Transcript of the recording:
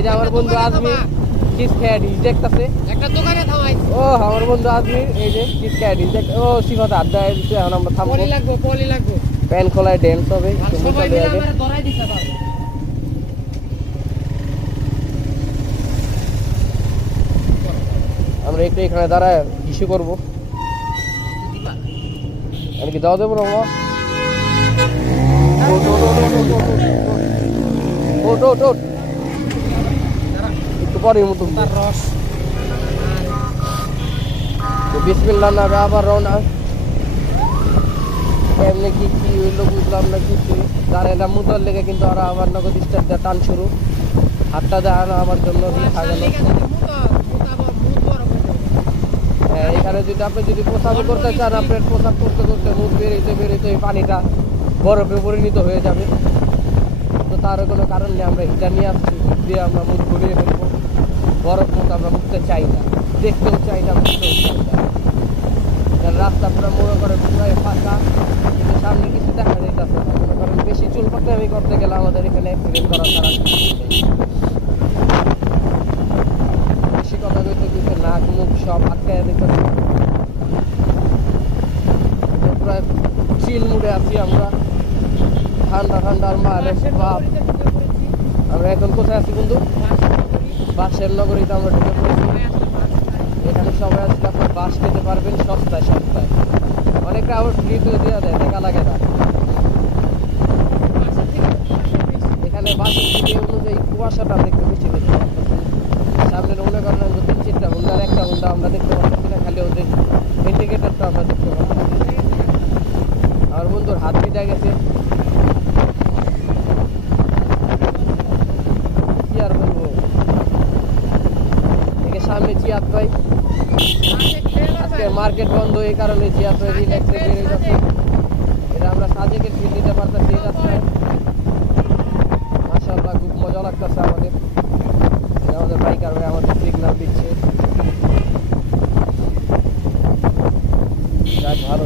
এই যে আমার বন্ধু আজমি কিস খেয়াডি দেখতেছে একটা দোকানে থামাই। ও আমার বন্ধু আজমি এই যে কিস খেয়াডি দেখ ও সিফাত আড্ডা দিতে এখন আমরা থামবো পলি লাগবে প্যান খোলায় ড্যান্স হবে আর সবাই মিলে আমরা ধরাই দিতে পারবো। আমরা একটু এখানে দাঁড়ায় ইস্যু করবো আমি কি দাও দেবো না একটু পরে মতো তার রস বিসমিল্লাহ না আবার রওনা এমনি কি কি হইলো বুঝলাম না কিছু দাঁড়ায় না মুতার লেগে কিন্তু আর আমার নগদ স্টার্ট টান শুরু হাতটা দেয় না আমার জন্য হ্যাঁ এখানে যদি আপনি যদি পোশাক করতে চান আপনার পোশাক করতে করতে মুখ বেরোতে বেরোতে এই পানিটা বরফে পরিণত হয়ে যাবে তো তার কোনো কারণ নেই আমরা হিটার নিয়ে আসছি হিট দিয়ে আমরা মুখ ঘুরিয়ে ফেলবো বরফ মুখ আমরা মুখতে চাই না দেখতেও চাই না মুখতেও চাই না রাস্তা পুরো মনে করে পুরাই ফাঁকা কিন্তু সামনে কিছু দেখা যাইতেছে না মনে করেন বেশি চুল পাকলে আমি করতে গেলে আমাদের এখানে অ্যাক্সিডেন্ট করা ছাড়া বেশি কথা বলতে কিছু নাক মুখ সব আটকায় দিতেছে পুরো চিল মুড়ে আছি আমরা ঠান্ডা ঠান্ডার মারে ভাব আমরা এখন কোথায় আছি বন্ধু বাঁশের নগরীতে আমরা ঢুকে পড়েছি এখানে সবাই আসলে আপনার বাস খেতে পারবেন সস্তায় সস্তায় অনেকটা আবার ফ্রিতেও দেওয়া দেয় টাকা লাগে না এখানে বাসের থেকে অনুযায়ী কুয়াশাটা দেখতে বেশি বেশি সামনে মনে করেন আমরা 3-4টা হুন্ডার একটা হুন্ডা আমরা দেখতে পাচ্ছি না খালি ওদের ইন্ডিকেটারটা আমরা দেখতে পাচ্ছি আমার বন্ধুর হাত পিঠা গেছে কি আর বলবো একে সামনে জিয়াদ ভাই আজকে মার্কেট বন্ধ এই কারণে জিয়াদ ভাই রিল্যাক্সে বেরিয়ে যাচ্ছে এটা আমরা সাজেকের ফিল দিতে পারতেছি এই রাস্তায় মাশাআল্লাহ খুব মজা লাগতেছে আমাদের আমাদের বাইকার ভাই আমাদের সিগন্যাল দিচ্ছে যাক ভালো